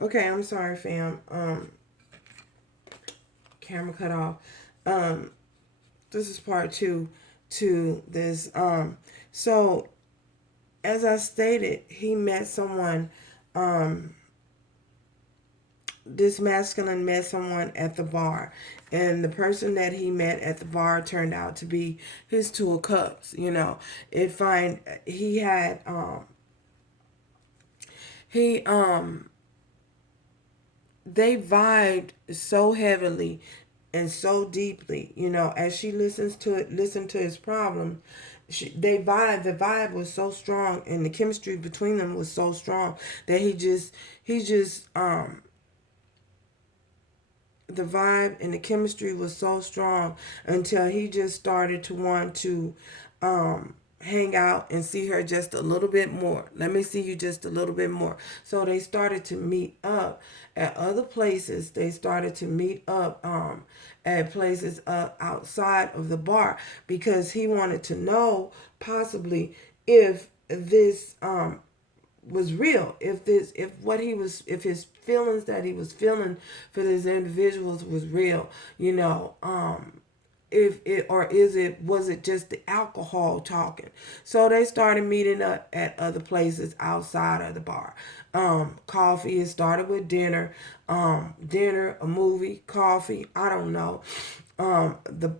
Okay, I'm sorry, fam. Camera cut off. Um, this is part two to this. So as I stated, he met someone. Um, this masculine met someone at the bar, and the person that he met at the bar turned out to be his two of cups. You know, it find he had he they vibed so heavily and so deeply, you know, as she listened to his problem. The vibe was so strong, and the chemistry between them was so strong that he just the vibe and the chemistry was so strong until he just started to want to hang out and see her just a little bit more. Let me see you just a little bit more. So they started to meet up at other places. They started to meet up at places outside of the bar because he wanted to know possibly if this was real, if his feelings that he was feeling for these individuals was real, you know, if it, or is it, was it just the alcohol talking. So they started meeting up at other places outside of the bar. Coffee, it started with dinner. Dinner, a movie, coffee, I don't know. The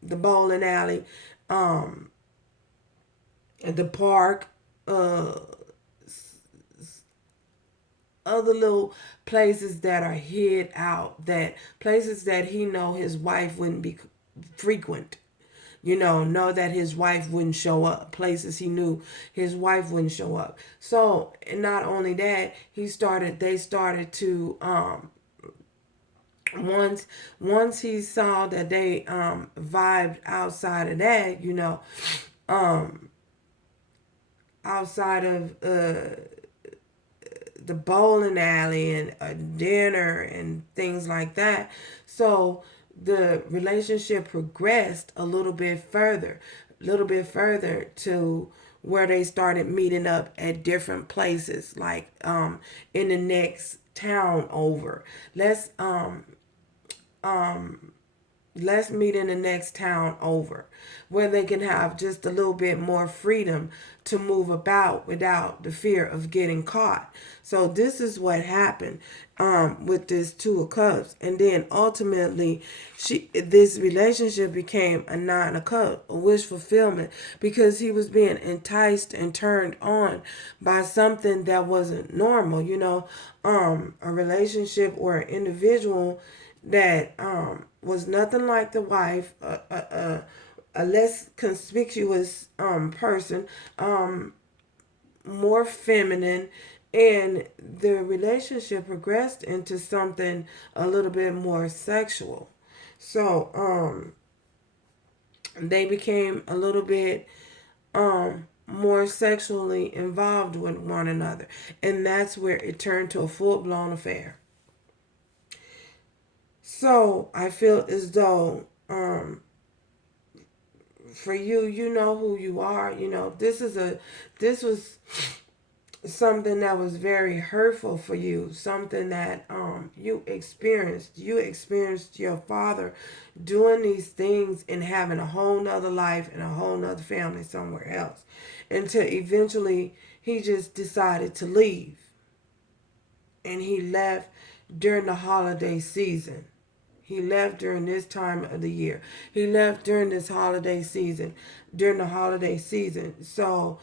bowling alley, the park, uh other little places that are hid out, that places that he know his wife wouldn't be frequent, you know that his wife wouldn't show up, places he knew his wife wouldn't show up. So, and not only that, they started to once he saw that they vibed outside of that, you know, outside of the bowling alley and a dinner and things like that. So the relationship progressed a little bit further to where they started meeting up at different places, like in the next town over. Let's let's meet in the next town over, where they can have just a little bit more freedom to move about without the fear of getting caught. So this is what happened with this two of cups, and then ultimately this relationship became a nine of cups, a wish fulfillment, because he was being enticed and turned on by something that wasn't normal, you know. A relationship or an individual that was nothing like the wife, a less conspicuous person, more feminine, and the relationship progressed into something a little bit more sexual. So they became a little bit more sexually involved with one another, and that's where it turned to a full blown affair. So I feel as though for you, you know who you are. You know, this was something that was very hurtful for you, something that you experienced. You experienced your father doing these things and having a whole nother life and a whole nother family somewhere else, until eventually he just decided to leave, and he left during the holiday season. He left during this time of the year. He left during this holiday season, during the holiday season. So,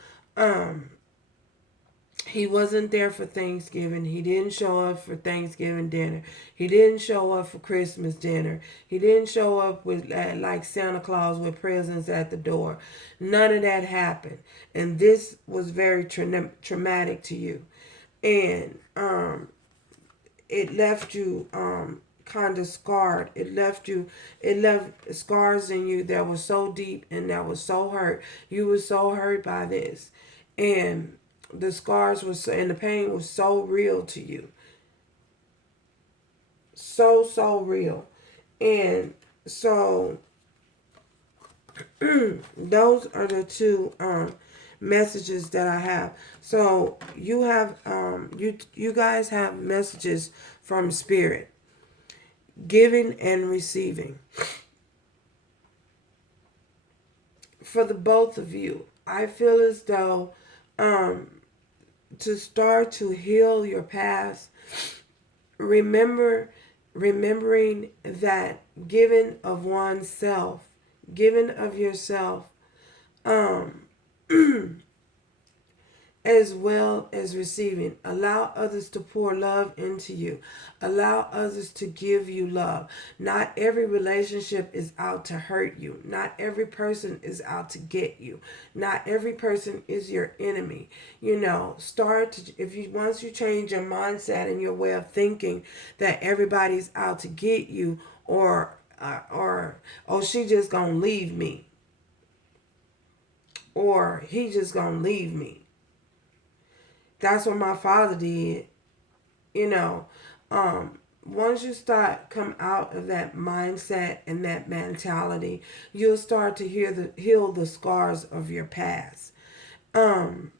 he wasn't there for Thanksgiving. He didn't show up for Thanksgiving dinner. He didn't show up for Christmas dinner. He didn't show up with like Santa Claus with presents at the door. None of that happened. And this was very traumatic to you. And it left you kind of scarred. It left scars in you that were so deep and that was so hurt. You were so hurt by this. And the scars was so, and the pain was so real to you. So real. And so those are the two messages that I have. So you have you guys have messages from spirit, giving and receiving. For the both of you, I feel as though to start to heal your past, remember remembering that giving of oneself, giving of yourself, um as well as receiving. Allow others to pour love into you. Allow others to give you love. Not every relationship is out to hurt you. Not every person is out to get you. Not every person is your enemy. You know, start to, if you, once you change your mindset and your way of thinking that everybody's out to get you, or oh, she just gonna leave me, or he just gonna leave me. That's what my father did. You know, once you start come out of that mindset and that mentality, you'll start to heal the scars of your past. Um,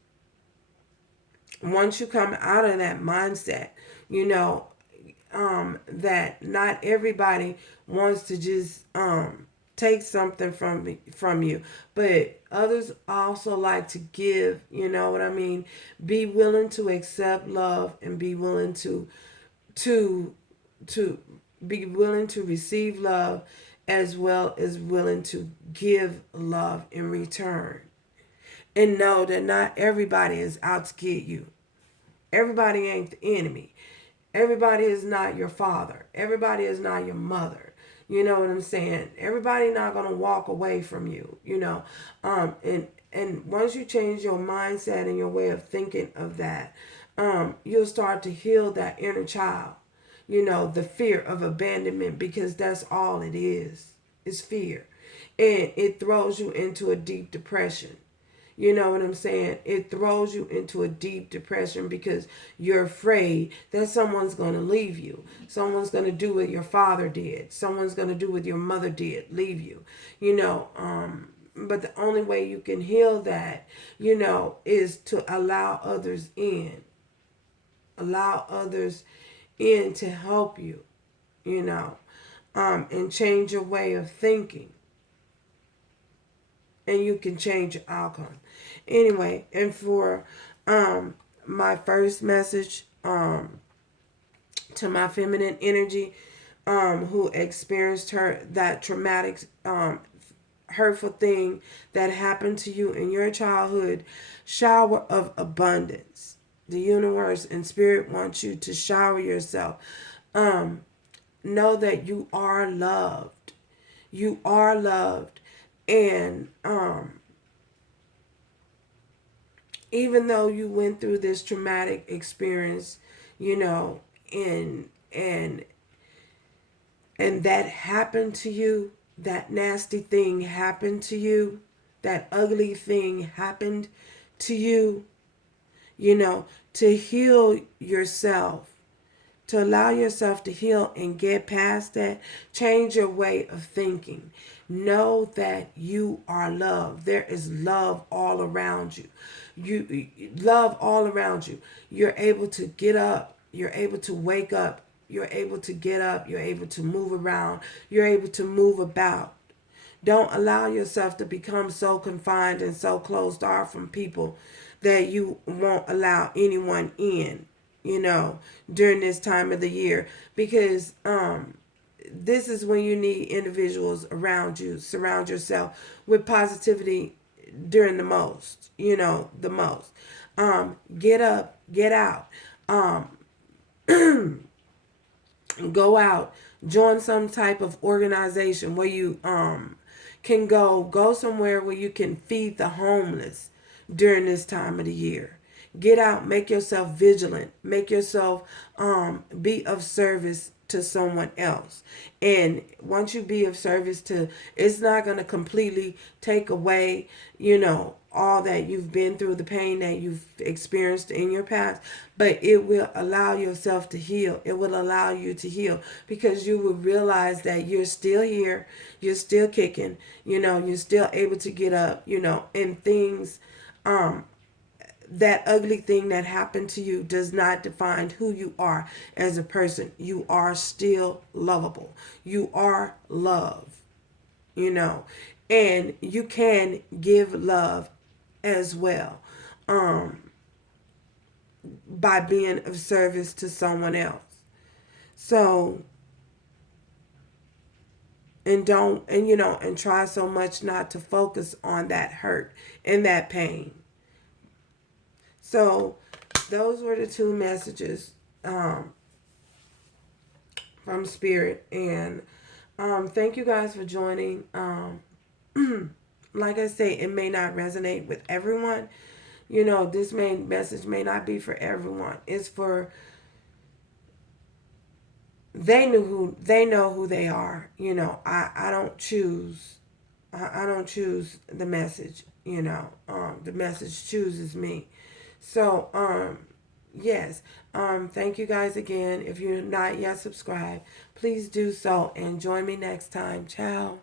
Once you come out of that mindset, you know, that not everybody wants to just take something from you, but others also like to give. You know what I mean? Be willing to accept love and be willing to to be willing to receive love, as well as willing to give love in return. And know that not everybody is out to get you. Everybody ain't the enemy. Everybody is not your father. Everybody is not your mother. You know what I'm saying? Everybody not gonna walk away from you. You know, and once you change your mindset and your way of thinking of that, you'll start to heal that inner child. You know, the fear of abandonment, because that's all it is. It's fear, and it throws you into a deep depression. You know what I'm saying? It throws you into a deep depression because you're afraid that someone's going to leave you. Someone's going to do what your father did. Someone's going to do what your mother did, leave you. You know, but the only way you can heal that, you know, is to allow others in. Allow others in to help you, you know, and change your way of thinking. And you can change your outcome. Anyway, and for my first message to my feminine energy, who experienced that traumatic hurtful thing that happened to you in your childhood, shower of abundance. The universe and spirit wants you to shower yourself. Know that you are loved. You are loved. And even though you went through this traumatic experience, you know, and and that happened to you, that nasty thing happened to you, that ugly thing happened to you, you know, to heal yourself, to allow yourself to heal and get past that, change your way of thinking. Know that you are loved. There is love all around you. You love all around you. You're able to get up. You're able to wake up. You're able to get up. You're able to move around. You're able to move about. Don't allow yourself to become so confined and so closed off from people that you won't allow anyone in, you know, during this time of the year. Because this is when you need individuals around you. Surround yourself with positivity during the most, you know, the most. Get up, get out. Go out, join some type of organization where you can go somewhere where you can feed the homeless during this time of the year. Get out, make yourself vigilant, make yourself be of service to someone else. And once you be of service to, it's not going to completely take away, you know, all that you've been through, the pain that you've experienced in your past, but it will allow yourself to heal. It will allow you to heal because you will realize that you're still here, you're still kicking, you know, you're still able to get up, you know, and things That ugly thing that happened to you does not define who you are as a person. You are still lovable. You are love, you know, and you can give love as well, by being of service to someone else. So, and don't, and and try so much not to focus on that hurt and that pain. So, those were the two messages from Spirit. And thank you guys for joining. Like I say, it may not resonate with everyone. This main message may not be for everyone. It's for, they know who they are. I don't choose. I don't choose the message. The message chooses me. So yes. Thank you guys again. If you're not yet subscribed, please do so and join me next time. Ciao.